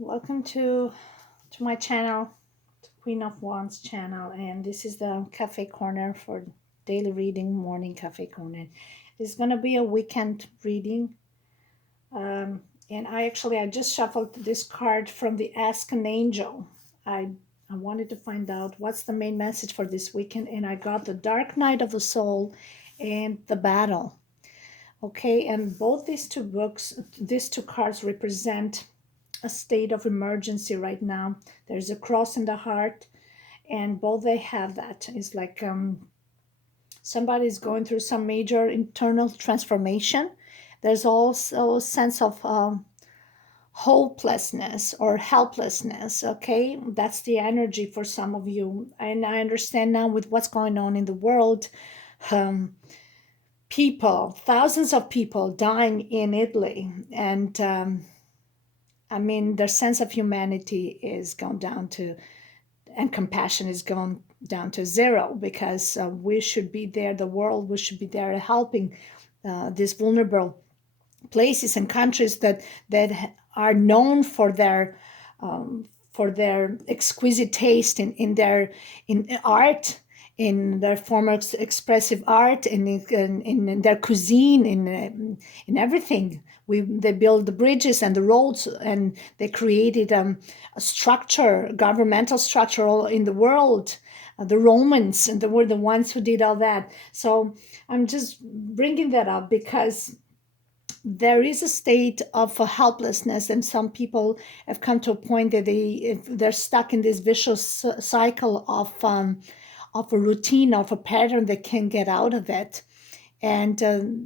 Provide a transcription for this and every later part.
Welcome to my channel, Queen of Wands channel, and this is the cafe corner for daily reading, morning cafe corner. It's gonna be a weekend reading, and I just shuffled this card from the Ask an Angel. I wanted to find out what's the main message for this weekend, and I got the Dark Night of the Soul and the Battle. Okay, and both these two cards represent a state of emergency right now. There's a cross in the heart, and both they have that. It's like somebody's going through some major internal transformation. There's also a sense of hopelessness or helplessness. Okay, that's the energy for some of you, and I understand now with what's going on in the world. Um, People, thousands of people dying in Italy, and I mean, their sense of humanity is gone down to, and compassion is gone down to zero because we should be there, the world, we should be there helping these vulnerable places and countries that are known for their exquisite taste in art, in their form of expressive art, in their cuisine, in everything. They built the bridges and the roads, and they created a structure, governmental structure all in the world. The Romans, and they were the ones who did all that. So I'm just bringing that up because there is a state of helplessness, and some people have come to a point that they're stuck in this vicious cycle of a routine, of a pattern. They can't get out of it, and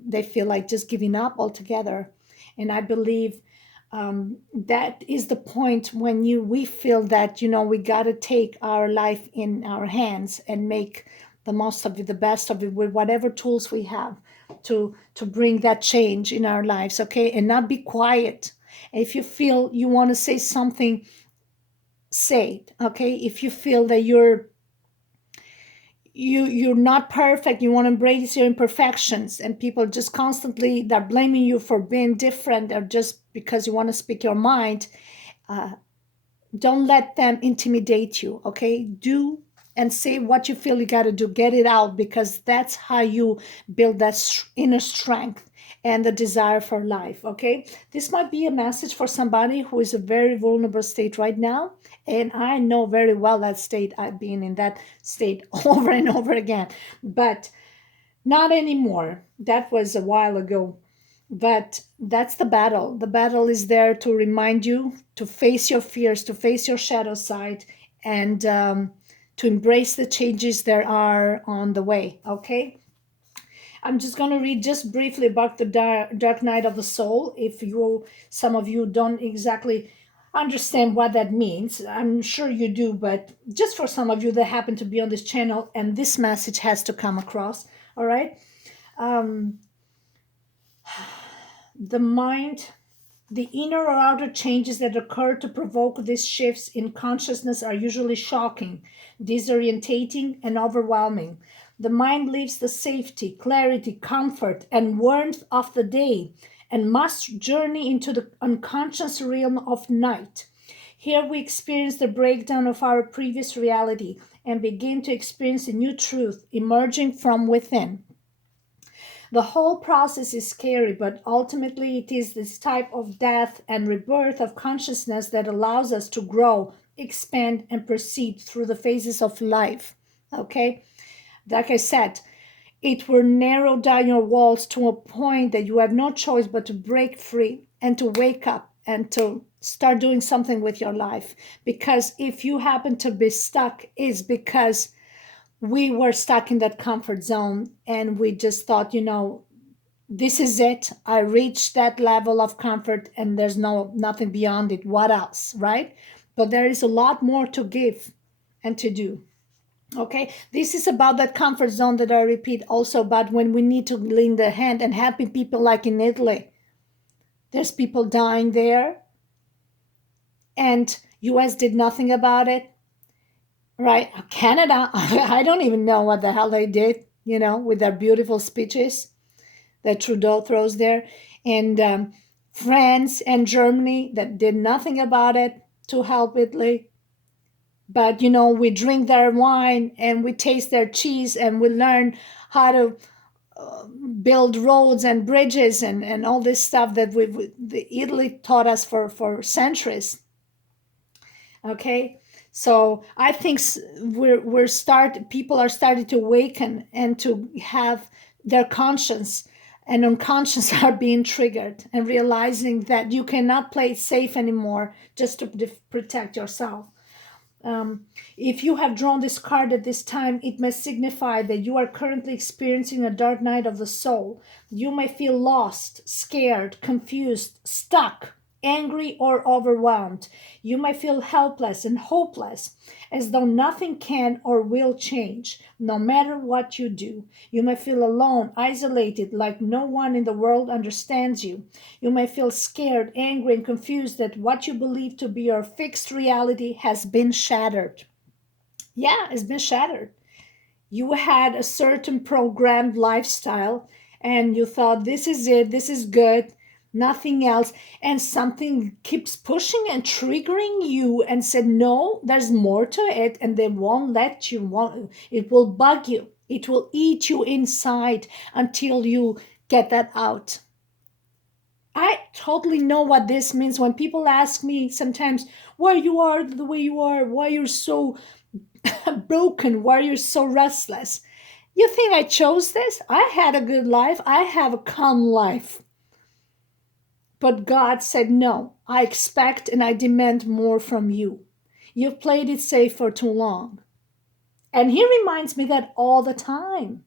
they feel like just giving up altogether. And I believe that is the point when we feel that we got to take our life in our hands and make the most of it, the best of it, with whatever tools we have to bring that change in our lives. Okay, and not be quiet. If you feel you want to say something, say it. Okay, if you feel that you're not perfect, you want to embrace your imperfections, and people just constantly they're blaming you for being different, or just because you want to speak your mind, don't let them intimidate you. Okay, do and say what you feel you got to do. Get it out, because that's how you build that inner strength and the desire for life. Okay, this might be a message for somebody who is a very vulnerable state right now, and I know very well that state. I've been in that state over and over again, but not anymore. That was a while ago. But that's the battle. The battle is there to remind you to face your fears, to face your shadow side, and to embrace the changes that are on the way. Okay, I'm just going to read just briefly about the dark night of the soul. If some of you don't exactly understand what that means, I'm sure you do, but just for some of you that happen to be on this channel and this message has to come across. All right. um, the mind, the inner or outer changes that occur to provoke these shifts in consciousness are usually shocking, disorientating, and overwhelming. The mind leaves the safety, clarity, comfort, and warmth of the day and must journey into the unconscious realm of night. Here we experience the breakdown of our previous reality and begin to experience a new truth emerging from within. The whole process is scary, but ultimately it is this type of death and rebirth of consciousness that allows us to grow, expand, and proceed through the phases of life. Okay? Like I said, it will narrow down your walls to a point that you have no choice but to break free and to wake up and to start doing something with your life. Because if you happen to be stuck, it's because we were stuck in that comfort zone, and we just thought, this is it. I reached that level of comfort and there's nothing beyond it. What else, right? But there is a lot more to give and to do. Okay, this is about that comfort zone that I repeat, also about when we need to lend a hand and helping people, like in Italy. There's people dying there, and US did nothing about it. Right, Canada, I don't even know what the hell they did, with their beautiful speeches that Trudeau throws there. And France and Germany that did nothing about it to help Italy. But we drink their wine and we taste their cheese and we learn how to build roads and bridges and all this stuff that the Italy taught us for centuries. Okay, so I think people are starting to awaken and to have their conscience and unconscious are being triggered and realizing that you cannot play it safe anymore just to protect yourself. If you have drawn this card at this time, it may signify that you are currently experiencing a dark night of the soul. You may feel lost, scared, confused, stuck, angry, or overwhelmed. You may feel helpless and hopeless, as though nothing can or will change, no matter what you do. You may feel alone, isolated, like no one in the world understands you. You may feel scared, angry, and confused that what you believe to be your fixed reality has been shattered. Yeah, it's been shattered. You had a certain programmed lifestyle and you thought, this is it, this is good, nothing else. And something keeps pushing and triggering you and said, no, there's more to it. And they won't let you, it will bug you. It will eat you inside until you get that out. I totally know what this means when people ask me sometimes why you are the way you are, why you're so broken, why you're so restless. You think I chose this? I had a good life. I have a calm life. But God said, no, I expect and I demand more from you. You've played it safe for too long. And He reminds me that all the time.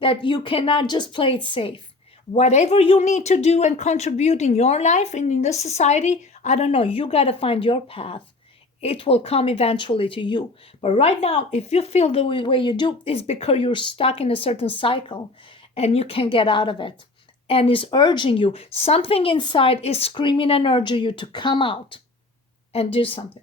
That you cannot just play it safe. Whatever you need to do and contribute in your life and in the society, I don't know, you got to find your path. It will come eventually to you. But right now, if you feel the way you do, it's because you're stuck in a certain cycle and you can't get out of it. And is urging you. Something inside is screaming and urging you to come out and do something.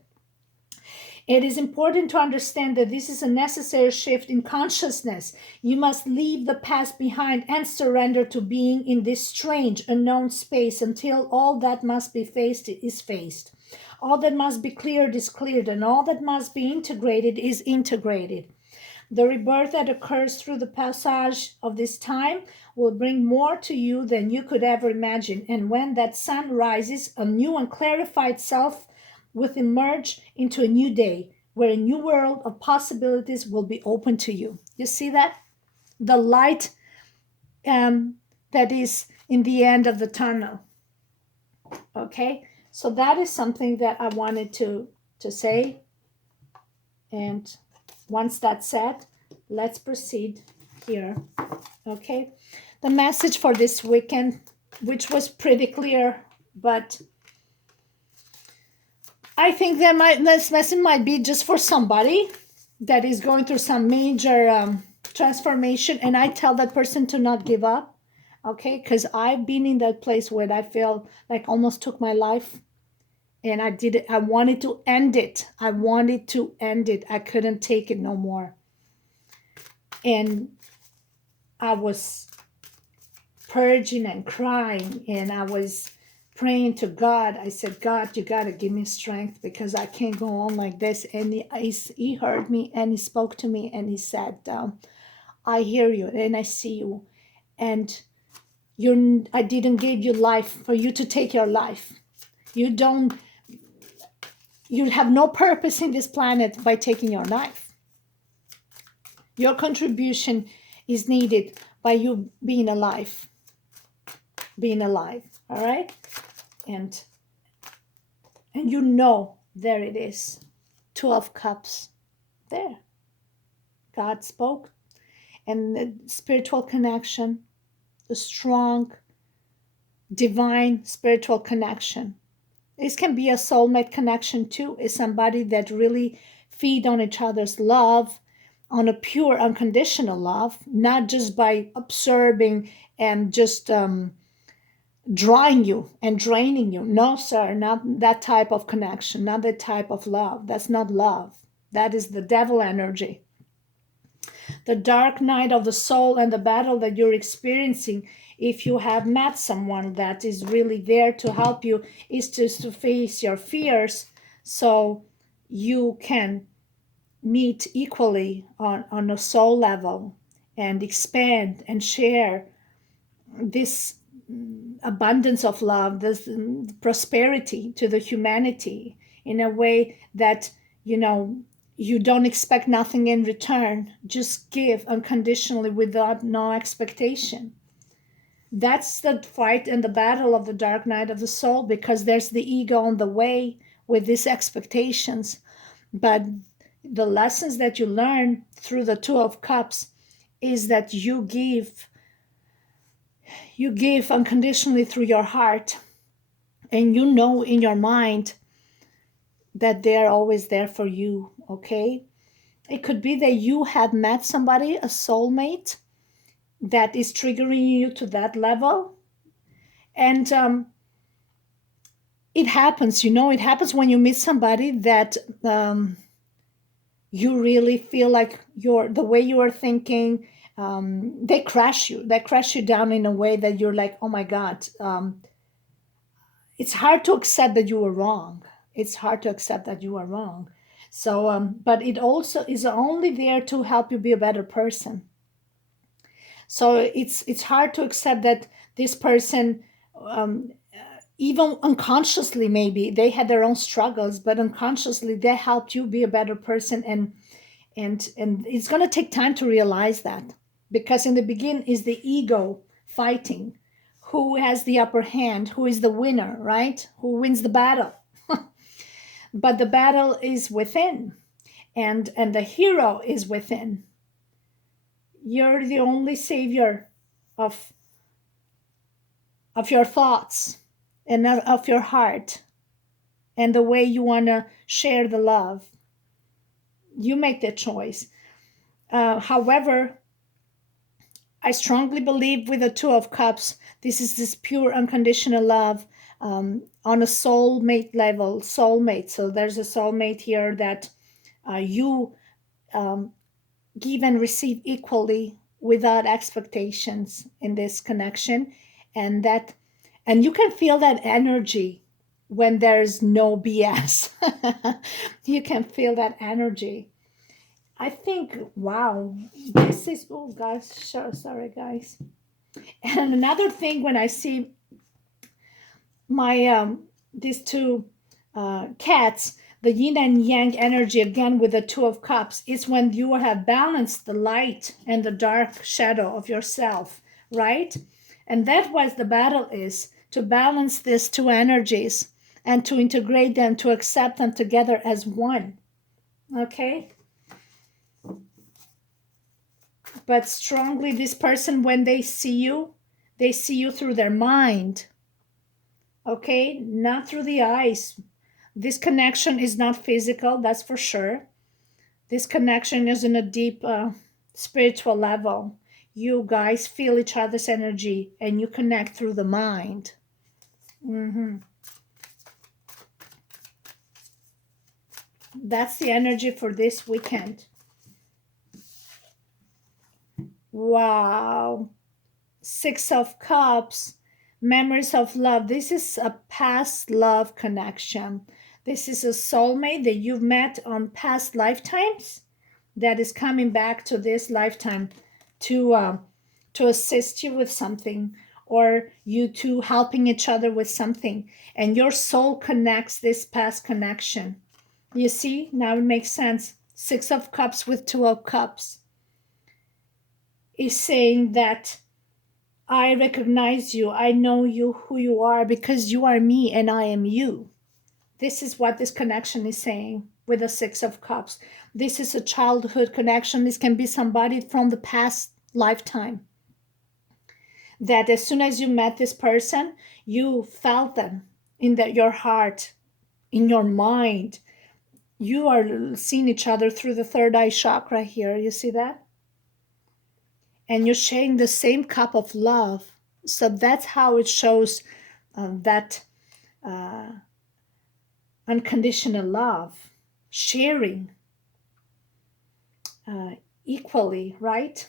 It is important to understand that this is a necessary shift in consciousness. You must leave the past behind and surrender to being in this strange, unknown space until all that must be faced is faced. All that must be cleared is cleared, and all that must be integrated is integrated. The rebirth that occurs through the passage of this time will bring more to you than you could ever imagine. And when that sun rises, a new and clarified self will emerge into a new day where a new world of possibilities will be open to you. You see that? The light that is in the end of the tunnel. Okay? So that is something that I wanted to say. And once that's said, let's proceed here. Okay? The message for this weekend, which was pretty clear, but I think this message might be just for somebody that is going through some major transformation, and I tell that person to not give up, okay? Because I've been in that place where I feel like almost took my life, and I did it. I wanted to end it. I couldn't take it no more. And I was purging and crying, and I was praying to God. I said, God, you got to give me strength because I can't go on like this. And he heard me and he spoke to me and he said, I hear you and I see you. And I didn't give you life for you to take your life. You have no purpose in this planet by taking your life. Your contribution is needed by you being alive. All right? And there it is. 12 cups. There. God spoke. And the spiritual connection, the strong, divine spiritual connection. This can be a soulmate connection too. It's somebody that really feed on each other's love, on a pure, unconditional love, not just by absorbing and just drawing you and draining you. No, sir, not that type of connection, not that type of love. That's not love. That is the devil energy. The dark night of the soul and the battle that you're experiencing if you have met someone that is really there to help you, is to face your fears so you can meet equally on a soul level and expand and share this abundance of love, this prosperity to the humanity in a way that, you don't expect nothing in return. Just give unconditionally without no expectation. That's the fight and the battle of the dark night of the soul, because there's the ego on the way with these expectations. But the lessons that you learn through the Two of Cups is that you give unconditionally through your heart, and you know in your mind that they're always there for you. Okay, it could be that you have met somebody, a soulmate, that is triggering you to that level. And it happens, it happens when you meet somebody that you really feel like the way you are thinking, they crash you down in a way that you're like, oh my God, it's hard to accept that you were wrong. It's hard to accept that you are wrong. So, but it also is only there to help you be a better person. So it's hard to accept that this person, even unconsciously, maybe they had their own struggles, but unconsciously they helped you be a better person. And it's going to take time to realize that, because in the beginning is the ego fighting who has the upper hand, who is the winner, right? Who wins the battle. But the battle is within, and the hero is within. You're the only savior of your thoughts and of your heart and the way you want to share the love. You make the choice. However, I strongly believe with the Two of Cups, this is this pure unconditional love, on a soulmate level. Soulmate. So there's a soulmate here that you give and receive equally without expectations in this connection. And you can feel that energy when there's no BS. You can feel that energy. I think, wow, this is, oh guys, sorry guys. And another thing, when I see my these two cats, the yin and yang energy again with the Two of Cups, is when you have balanced the light and the dark shadow of yourself, right? And that was the battle, is to balance these two energies and to integrate them, to accept them together as one. Okay? But strongly, this person, when they see you through their mind. Okay? Not through the eyes. This connection is not physical, that's for sure. This connection is in a deep spiritual level. You guys feel each other's energy and you connect through the mind. That's the energy for this weekend. Wow. Six of Cups, memories of love. This is a past love connection. This is a soulmate that you've met on past lifetimes that is coming back to this lifetime to assist you with something, or you two helping each other with something. And your soul connects this past connection. You see, now it makes sense. Six of Cups with Two of Cups is saying that I recognize you. I know you, who you are, because you are me and I am you. This is what this connection is saying with the Six of Cups. This is a childhood connection. This can be somebody from the past lifetime. That as soon as you met this person, you felt them in your heart, in your mind. You are seeing each other through the third eye chakra here. You see that? And you're sharing the same cup of love. So that's how it shows that unconditional love, sharing equally, right?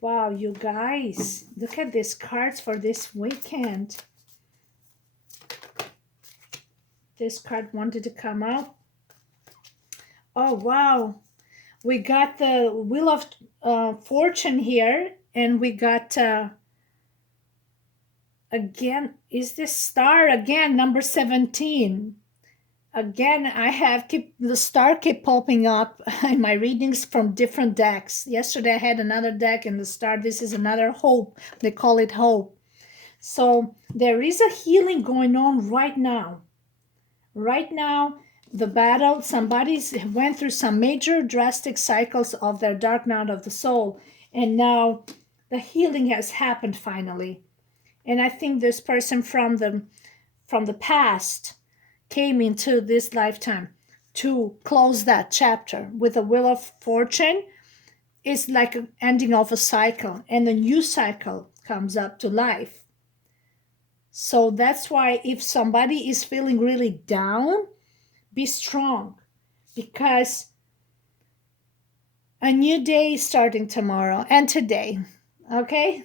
Wow, you guys, look at these cards for this weekend. This card wanted to come out. Oh, wow. We got the Wheel of Fortune here, and we got, again, is this star again, number 17. Again, I have the star keep popping up in my readings from different decks. Yesterday I had another deck and the star. This is another hope. They call it hope. So there is a healing going on right now. Right now, the battle, somebody's went through some major drastic cycles of their dark night of the soul, and now the healing has happened finally. And I think this person from the past came into this lifetime to close that chapter with a Wheel of Fortune. It's like an ending of a cycle, and a new cycle comes up to life. So that's why if somebody is feeling really down, be strong, because a new day is starting tomorrow and today. Okay?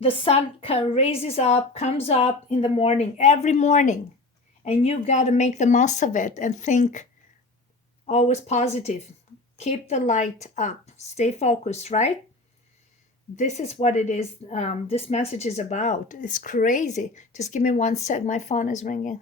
The sun raises up, comes up in the morning, every morning. And you've got to make the most of it and think always positive. Keep the light up. Stay focused, right? This is what it is. This message is about. It's crazy. Just give me one sec. My phone is ringing.